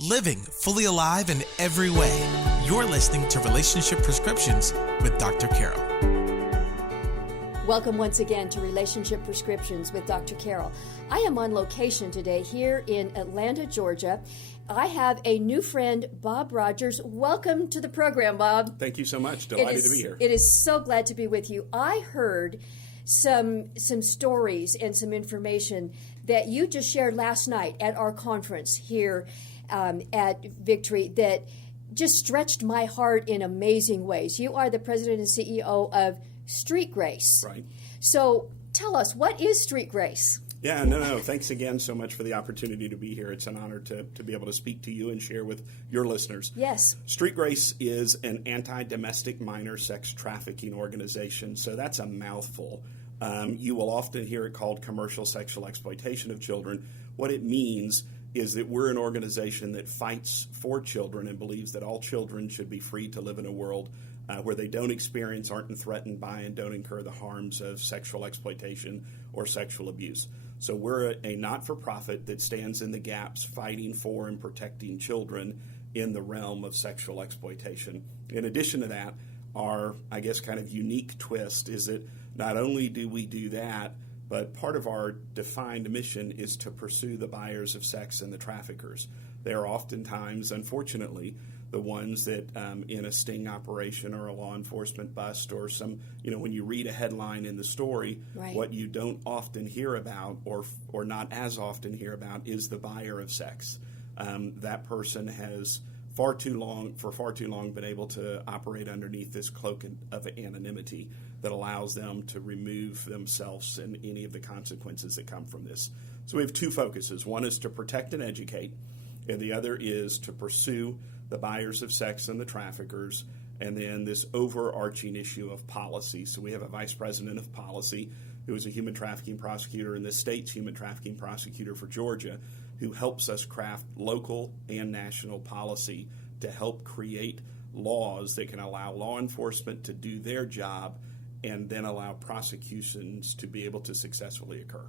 Living fully alive in every way. You're listening to Relationship Prescriptions with Dr. Carol. Welcome once again to Relationship Prescriptions with Dr. Carol. I am on location today here in Atlanta, Georgia. I have a new friend, Bob Rodgers. Welcome to the program, Bob. Thank you so much. Delighted to be here. It is so glad to be with you. I heard some stories and some information that you just shared last night at our conference here at Victory that just stretched my heart in amazing ways. You are the president and CEO of Street Grace. Right. So tell us, what is Street Grace? Yeah, no. Thanks again so much for the opportunity to be here. It's an honor to be able to speak to you and share with your listeners. Yes. Street Grace is an anti-domestic minor sex trafficking organization, so that's a mouthful. You will often hear it called commercial sexual exploitation of children. What it means is that we're an organization that fights for children and believes that all children should be free to live in a world where they don't experience, aren't threatened by, and don't incur the harms of sexual exploitation or sexual abuse. So we're a not-for-profit that stands in the gaps fighting for and protecting children in the realm of sexual exploitation. In addition to that, our, I guess, kind of unique twist is that not only do we do that, but part of our defined mission is to pursue the buyers of sex and the traffickers. They are oftentimes, unfortunately, the ones that in a sting operation or a law enforcement bust or some, when you read a headline in the story, right, what you don't often hear about or not as often hear about is the buyer of sex. That person has far too long been able to operate underneath this cloak of anonymity that allows them to remove themselves and any of the consequences that come from this. So we have two focuses. One is to protect and educate, and the other is to pursue the buyers of sex and the traffickers, and then this overarching issue of policy. So we have a vice president of policy who is a human trafficking prosecutor in the state's human trafficking prosecutor for Georgia, who helps us craft local and national policy to help create laws that can allow law enforcement to do their job and then allow prosecutions to be able to successfully occur.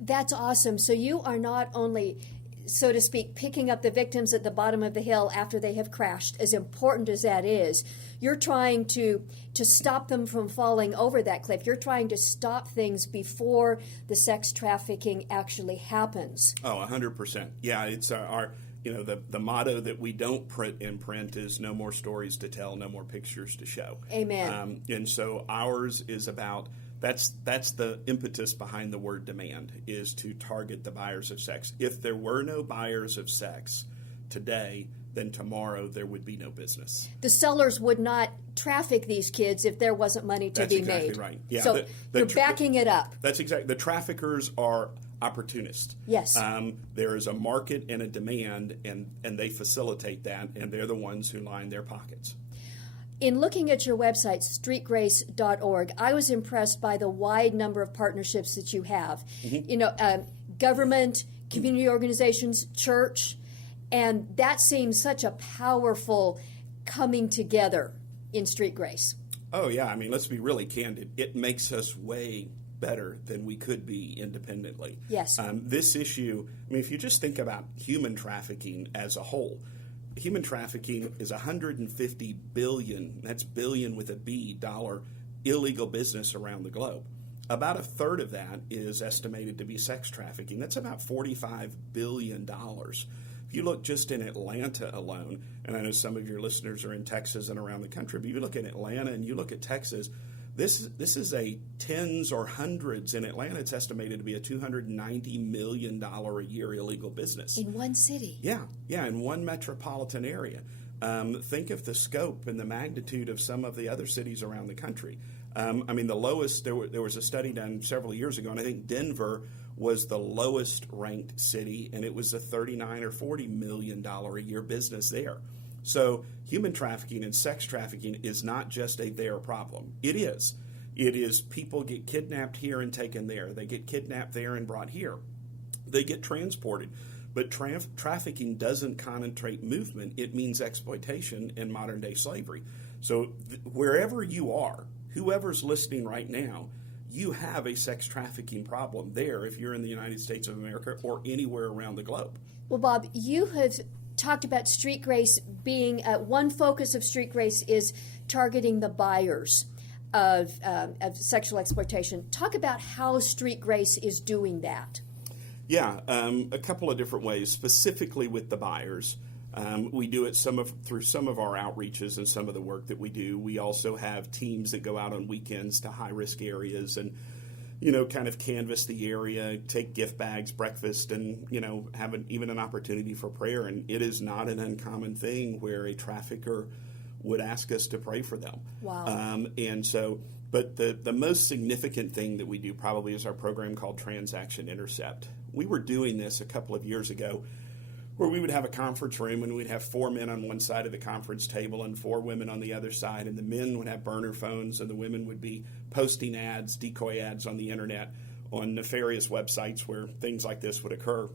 That's awesome. So you are not only, so to speak, picking up the victims at the bottom of the hill after they have crashed, as important as that is, you're trying to stop them from falling over that cliff. You're trying to stop things before the sex trafficking actually happens. Oh, 100%. Yeah, it's our the motto that we don't print in print is no more stories to tell, no more pictures to show. Amen. And so ours is about, that's the impetus behind the word demand, is to target the buyers of sex. If there were no buyers of sex today, then tomorrow there would be no business. The sellers would not traffic these kids if there wasn't money to be made. That's exactly right. Yeah, so you're backing it up. That's exactly. The traffickers are opportunists. Yes. There is a market and a demand, and they facilitate that, and they're the ones who line their pockets. In looking at your website, streetgrace.org, I was impressed by the wide number of partnerships that you have. Mm-hmm. Government, community organizations, church, and that seems such a powerful coming together in Street Grace. Oh, yeah. I mean, let's be really candid. It makes us way better than we could be independently. Yes. This issue, I mean, if you just think about human trafficking as a whole, human trafficking is $150 billion, that's billion with a B, dollar, illegal business around the globe. About a third of that is estimated to be sex trafficking. That's about $45 billion. If you look just in Atlanta alone, and I know some of your listeners are in Texas and around the country, but you look at Atlanta and you look at Texas, this is a tens or hundreds. In Atlanta, it's estimated to be a $290 million a year illegal business. In one city? Yeah, in one metropolitan area. Think of the scope and the magnitude of some of the other cities around the country. I mean, the lowest, there was a study done several years ago, and I think Denver was the lowest ranked city, and it was a $39 or $40 million a year business there. So human trafficking and sex trafficking is not just a there problem. It is. It is people get kidnapped here and taken there. They get kidnapped there and brought here. They get transported. But trafficking doesn't connotate movement. It means exploitation and modern-day slavery. So wherever you are, whoever's listening right now, you have a sex trafficking problem there if you're in the United States of America or anywhere around the globe. Well, Bob, you have talked about Street Grace being one focus of Street Grace is targeting the buyers of sexual exploitation. Talk about how Street Grace is doing that. Yeah, a couple of different ways, specifically with the buyers. We do it through some of our outreaches and some of the work that we do. We also have teams that go out on weekends to high-risk areas and, kind of canvass the area, take gift bags, breakfast, and, have even an opportunity for prayer. And it is not an uncommon thing where a trafficker would ask us to pray for them. Wow. But the most significant thing that we do probably is our program called Transaction Intercept. We were doing this a couple of years ago where we would have a conference room and we'd have 4 men on one side of the conference table and 4 women on the other side, and the men would have burner phones and the women would be posting ads, decoy ads on the internet on nefarious websites where things like this would occur.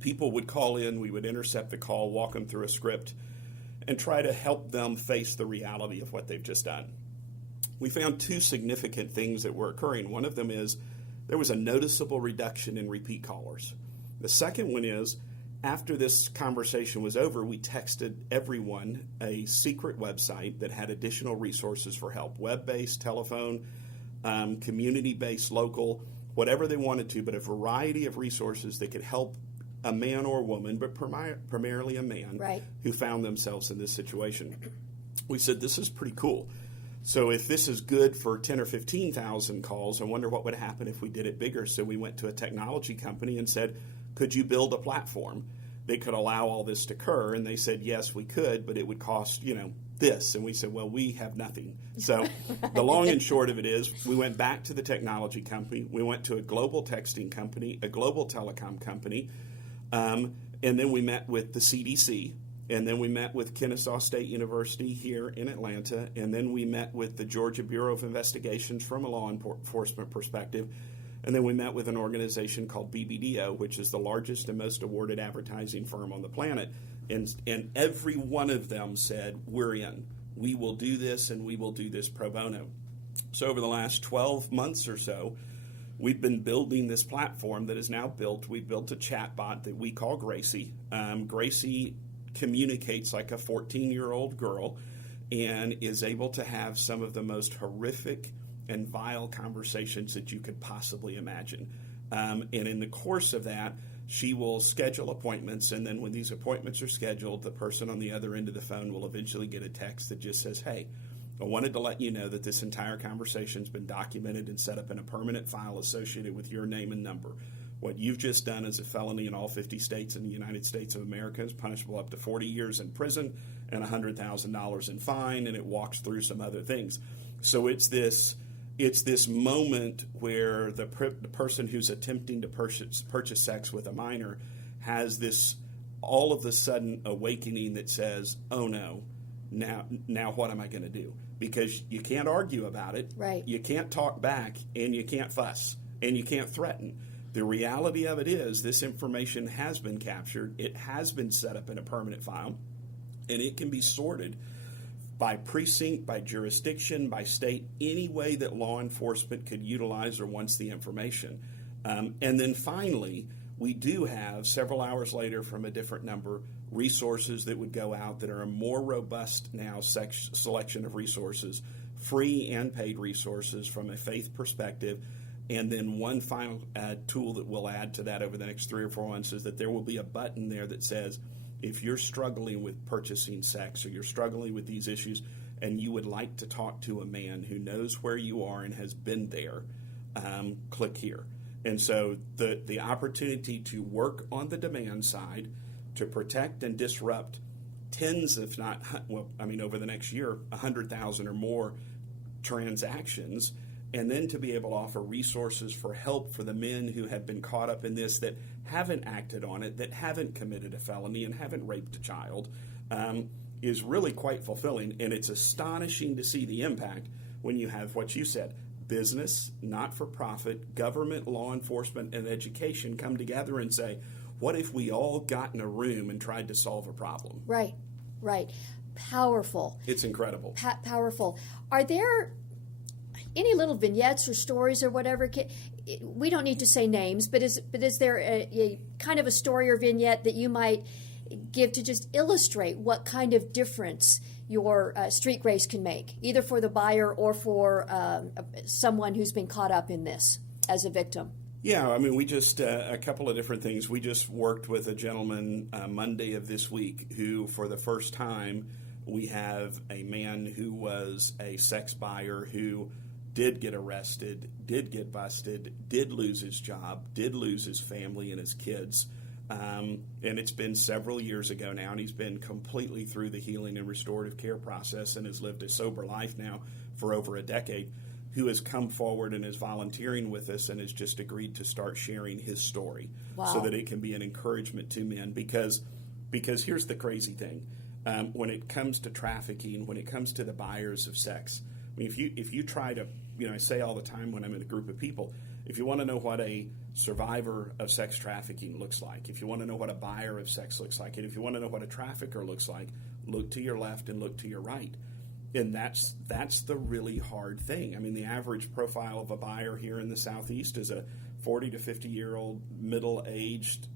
People would call in, we would intercept the call, walk them through a script, and try to help them face the reality of what they've just done. We found 2 significant things that were occurring. One of them is there was a noticeable reduction in repeat callers. The second one is after this conversation was over, we texted everyone a secret website that had additional resources for help, web-based, telephone, community-based, local, whatever they wanted to, but a variety of resources that could help a man or a woman, but primarily a man, right, who found themselves in this situation. We said, this is pretty cool. So if this is good for 10 or 15,000 calls, I wonder what would happen if we did it bigger. So we went to a technology company and said, could you build a platform that could allow all this to occur? And they said, yes, we could, but it would cost, this. And we said, well, we have nothing. So the long and short of it is we went back to the technology company. We went to a global texting company, a global telecom company, and then we met with the CDC. And then we met with Kennesaw State University here in Atlanta. And then we met with the Georgia Bureau of Investigations from a law enforcement perspective. And then we met with an organization called BBDO, which is the largest and most awarded advertising firm on the planet. And every one of them said, we're in. We will do this, and we will do this pro bono. So over the last 12 months or so, we've been building this platform that is now built. We've built a chatbot that we call Gracie. Gracie communicates like a 14-year-old girl and is able to have some of the most horrific and vile conversations that you could possibly imagine. And in the course of that, she will schedule appointments, and then when these appointments are scheduled, the person on the other end of the phone will eventually get a text that just says, hey, I wanted to let you know that this entire conversation has been documented and set up in a permanent file associated with your name and number. What you've just done is a felony in all 50 states in the United States of America. Is punishable up to 40 years in prison and $100,000 in fine, and it walks through some other things. So it's this moment where the person who's attempting to purchase sex with a minor has this all of a sudden awakening that says, oh no, now what am I going to do? Because you can't argue about it, right? You can't talk back, and you can't fuss, and you can't threaten. The reality of it is this information has been captured, it has been set up in a permanent file, and it can be sorted by precinct, by jurisdiction, by state, any way that law enforcement could utilize or wants the information. And then finally, we do have, several hours later from a different number, resources that would go out that are a more robust now selection of resources, free and paid resources from a faith perspective. And then one final tool that we'll add to that over the next 3 or 4 months is that there will be a button there that says, if you're struggling with purchasing sex or you're struggling with these issues and you would like to talk to a man who knows where you are and has been there, click here. And so the opportunity to work on the demand side to protect and disrupt tens, if not, over the next year, 100,000 or more transactions, and then to be able to offer resources for help for the men who have been caught up in this, that haven't acted on it, that haven't committed a felony and haven't raped a child, is really quite fulfilling. And it's astonishing to see the impact when you have what you said, business, not-for-profit, government, law enforcement, and education come together and say, what if we all got in a room and tried to solve a problem? Right. Powerful. It's incredible. Powerful. Are there any little vignettes or stories or whatever? we don't need to say names, but is there a kind of a story or vignette that you might give to just illustrate what kind of difference your street grace can make, either for the buyer or for someone who's been caught up in this as a victim? Yeah, I mean, we just, a couple of different things. We just worked with a gentleman Monday of this week who, for the first time, we have a man who was a sex buyer who did get arrested, did get busted, did lose his job, did lose his family and his kids. And it's been several years ago now, and he's been completely through the healing and restorative care process and has lived a sober life now for over a decade, who has come forward and is volunteering with us and has just agreed to start sharing his story. Wow. So that it can be an encouragement to men. Because here's the crazy thing. When it comes to trafficking, when it comes to the buyers of sex, I mean, if you try to, I say all the time when I'm in a group of people, if you want to know what a survivor of sex trafficking looks like, if you want to know what a buyer of sex looks like, and if you want to know what a trafficker looks like, look to your left and look to your right. And that's the really hard thing. I mean, the average profile of a buyer here in the Southeast is a 40 to 50-year-old middle-aged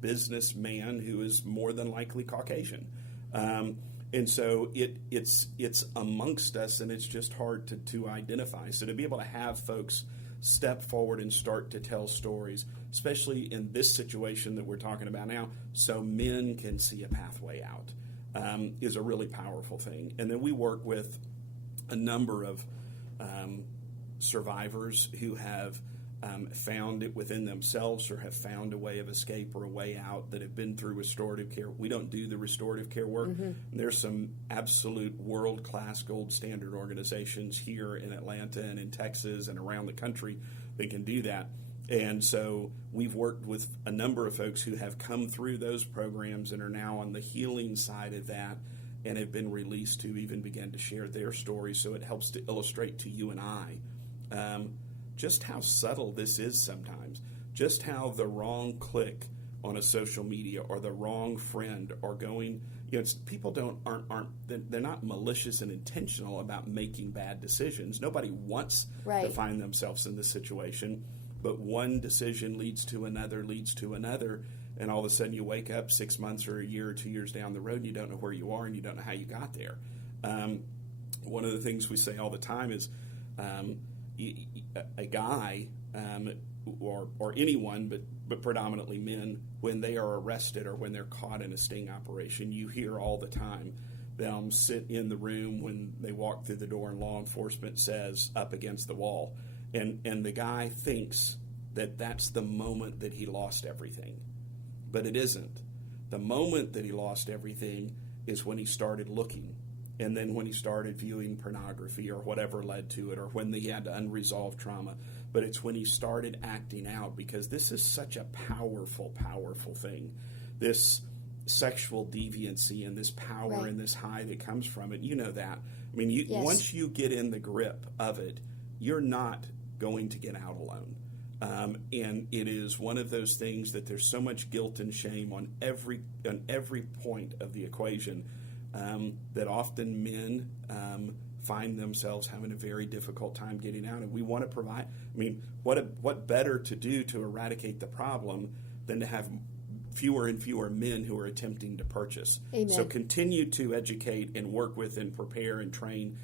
businessman who is more than likely Caucasian. And so it's amongst us, and it's just hard to identify. So to be able to have folks step forward and start to tell stories, especially in this situation that we're talking about now, so men can see a pathway out, is a really powerful thing. And then we work with a number of survivors who have found it within themselves or have found a way of escape or a way out, that have been through restorative care. We don't do the restorative care work. Mm-hmm. There's some absolute world-class gold standard organizations here in Atlanta and in Texas and around the country that can do that. And so we've worked with a number of folks who have come through those programs and are now on the healing side of that and have been released to even begin to share their stories. So it helps to illustrate to you and I just how subtle this is sometimes, just how the wrong click on a social media or the wrong friend or going, people they're not malicious and intentional about making bad decisions. Nobody wants to find themselves in this situation, but one decision leads to another, and all of a sudden you wake up 6 months or a year or 2 years down the road and you don't know where you are and you don't know how you got there. One of the things we say all the time is, a guy or anyone, but predominantly men, when they are arrested or when they're caught in a sting operation, you hear all the time them sit in the room when they walk through the door and law enforcement says up against the wall, and the guy thinks that that's the moment that he lost everything, but it isn't. The moment that he lost everything is when he started looking. And then when he started viewing pornography or whatever led to it, or when he had unresolved trauma. But it's when he started acting out, because this is such a powerful, powerful thing. This sexual deviancy and this power and this high that comes from it. You know that. I mean, once you get in the grip of it, you're not going to get out alone. And it is one of those things that there's so much guilt and shame on every point of the equation. That often men find themselves having a very difficult time getting out, and we want to provide. I mean, what better to do to eradicate the problem than to have fewer and fewer men who are attempting to purchase? Amen. So continue to educate and work with and prepare and train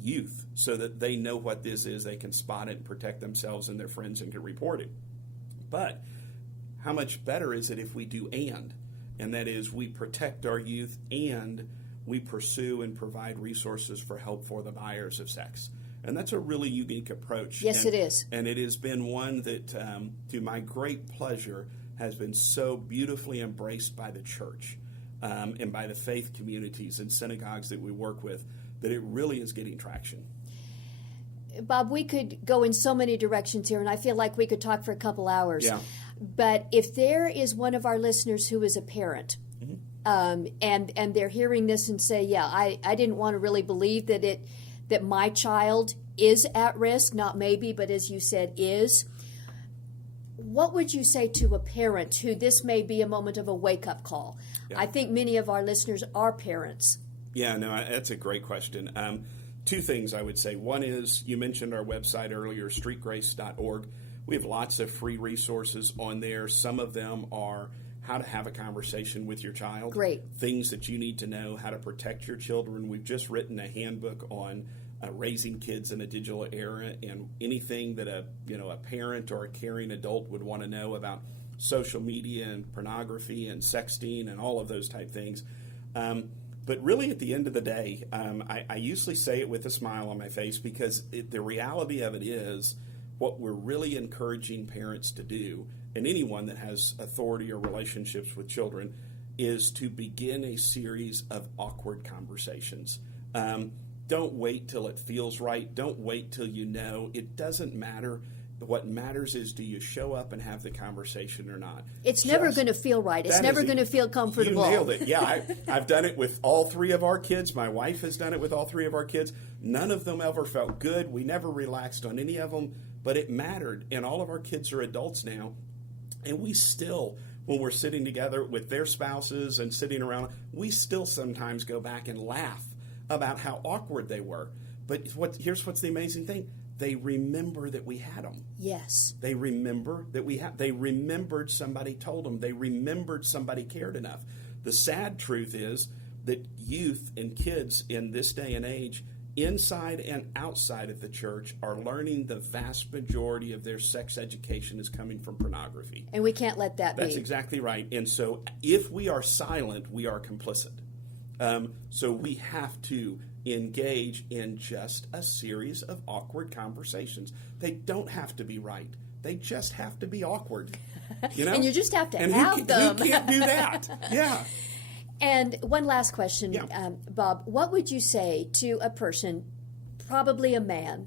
youth so that they know what this is, they can spot it and protect themselves and their friends and can report it. But how much better is it if we do and that is, we protect our youth and we pursue and provide resources for help for the buyers of sex. And that's a really unique approach. Yes, it is. And it has been one that, to my great pleasure, has been so beautifully embraced by the church and by the faith communities and synagogues that we work with, that it really is getting traction. Bob, we could go in so many directions here, and I feel like we could talk for a couple hours. Yeah. But if there is one of our listeners who is a parent, and they're hearing this and say, yeah, I didn't want to really believe that my child is at risk, not maybe, but as you said, is, what would you say to a parent who this may be a moment of a wake-up call? Yeah. I think many of our listeners are parents. Yeah, no, that's a great question. Two things I would say. One is, you mentioned our website earlier, streetgrace.org. We have lots of free resources on there. Some of them are how to have a conversation with your child. Great. Things that you need to know, how to protect your children. We've just written a handbook on raising kids in a digital era, and anything that a parent or a caring adult would want to know about social media and pornography and sexting and all of those type things. But really, at the end of the day, I usually say it with a smile on my face, because the reality of it is what we're really encouraging parents to do, and anyone that has authority or relationships with children, is to begin a series of awkward conversations. Don't wait till it feels right. Don't wait till you know. It doesn't matter. What matters is, do you show up and have the conversation or not? It's never going to feel right. It's never going to feel comfortable. You nailed it. Yeah, I've done it with all three of our kids. My wife has done it with all three of our kids. None of them ever felt good. We never relaxed on any of them, but it mattered. And all of our kids are adults now, and we still, when we're sitting together with their spouses and sitting around, we still sometimes go back and laugh about how awkward they were. But here's what's the amazing thing. They remember that we had them. Yes. They remember that they remembered somebody told them. They remembered somebody cared enough. The sad truth is that youth and kids in this day and age, inside and outside of the church, are learning the vast majority of their sex education is coming from pornography. And we can't let that be. That's exactly right. And so if we are silent, we are complicit. So we have to engage in just a series of awkward conversations. They don't have to be right. They just have to be awkward. And you just have to have them. Who can't do that? Yeah. And one last question, Bob. What would you say to a person, probably a man,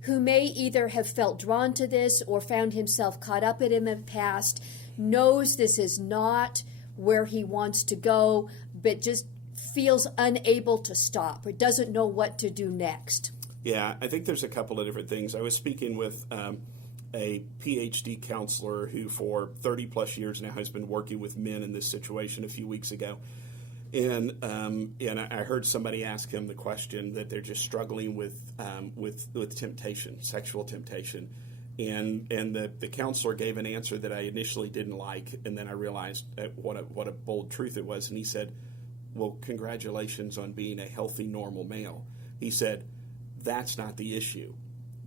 who may either have felt drawn to this or found himself caught up in it in the past, knows this is not where he wants to go, but just feels unable to stop or doesn't know what to do next? Yeah, I think there's a couple of different things. I was speaking with a PhD counselor who for 30 plus years now has been working with men in this situation a few weeks ago. And I heard somebody ask him the question that they're just struggling with temptation, sexual temptation. And the counselor gave an answer that I initially didn't like, and then I realized what a bold truth it was. And he said, well, congratulations on being a healthy, normal male. He said, that's not the issue.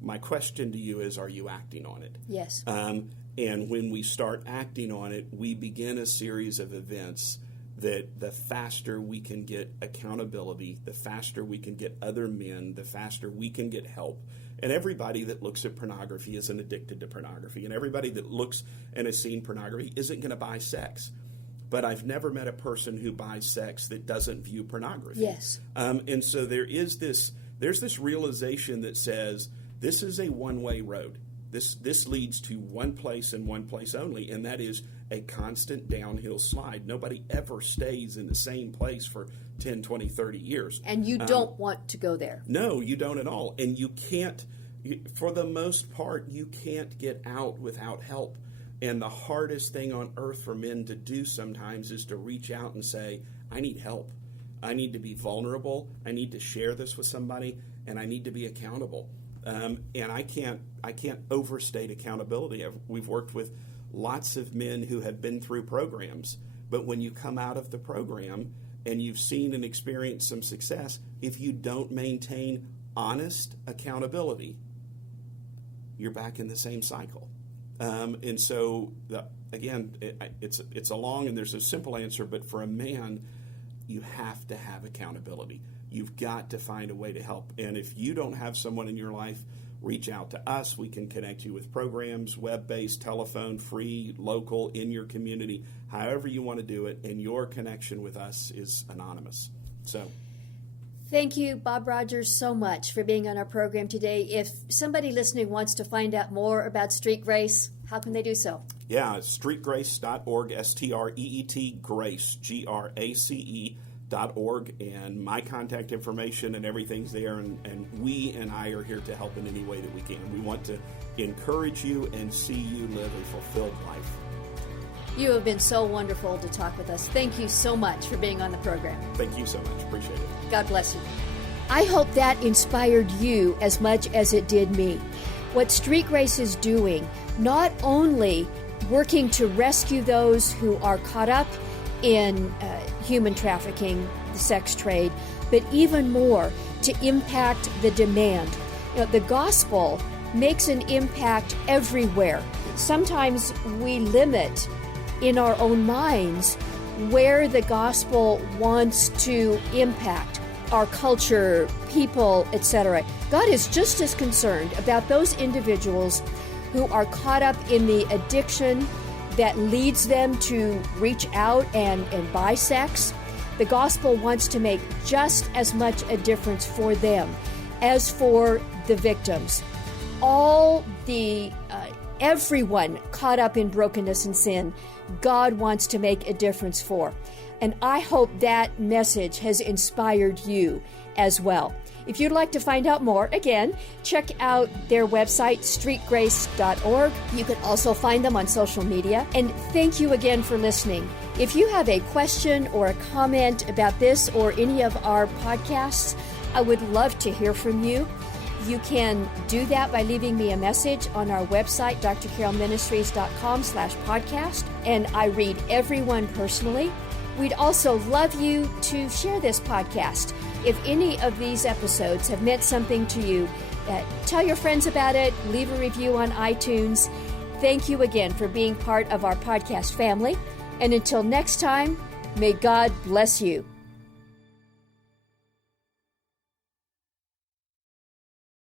My question to you is, are you acting on it? Yes. And when we start acting on it, we begin a series of events that the faster we can get accountability, the faster we can get other men, the faster we can get help. And everybody that looks at pornography isn't addicted to pornography. And everybody that looks and has seen pornography isn't going to buy sex. But I've never met a person who buys sex that doesn't view pornography. Yes. And so there's this realization that says this is a one-way road. This leads to one place and one place only, and that is a constant downhill slide. Nobody ever stays in the same place for 10, 20, 30 years. And you don't want to go there. No, you don't at all. And you can't, for the most part, you can't get out without help. And the hardest thing on earth for men to do sometimes is to reach out and say, I need help. I need to be vulnerable. I need to share this with somebody, and I need to be accountable. And I can't overstate accountability. We've worked with lots of men who have been through programs, but when you come out of the program and you've seen and experienced some success, if you don't maintain honest accountability, you're back in the same cycle. And so, again, it's a long and there's a simple answer, but for a man, you have to have accountability. You've got to find a way to help. And if you don't have someone in your life, reach out to us. We can connect you with programs, web-based, telephone, free, local, in your community, however you want to do it. And your connection with us is anonymous. So, thank you, Bob Rodgers, so much for being on our program today. If somebody listening wants to find out more about Street Grace, how can they do so? Yeah, streetgrace.org, STREET, Grace, GRACE.org, and my contact information and everything's there, and we and I are here to help in any way that we can. We want to encourage you and see you live a fulfilled life. You have been so wonderful to talk with us. Thank you so much for being on the program. Thank you so much. Appreciate it. God bless you. I hope that inspired you as much as it did me. what Street Grace is doing, not only working to rescue those who are caught up in human trafficking, the sex trade, but even more to impact the demand. The gospel makes an impact everywhere. Sometimes we limit in our own minds where the gospel wants to impact our culture, people, etc. God is just as concerned about those individuals who are caught up in the addiction that leads them to reach out and buy sex. The gospel wants to make just as much a difference for them as for the victims. Everyone caught up in brokenness and sin, God wants to make a difference for. And I hope that message has inspired you as well. If you'd like to find out more, again, check out their website, streetgrace.org. You can also find them on social media. And thank you again for listening. If you have a question or a comment about this or any of our podcasts, I would love to hear from you. You can do that by leaving me a message on our website, drcarolministries.com/podcast, and I read everyone personally. We'd also love you to share this podcast. If any of these episodes have meant something to you, tell your friends about it, leave a review on iTunes. Thank you again for being part of our podcast family. And until next time, may God bless you.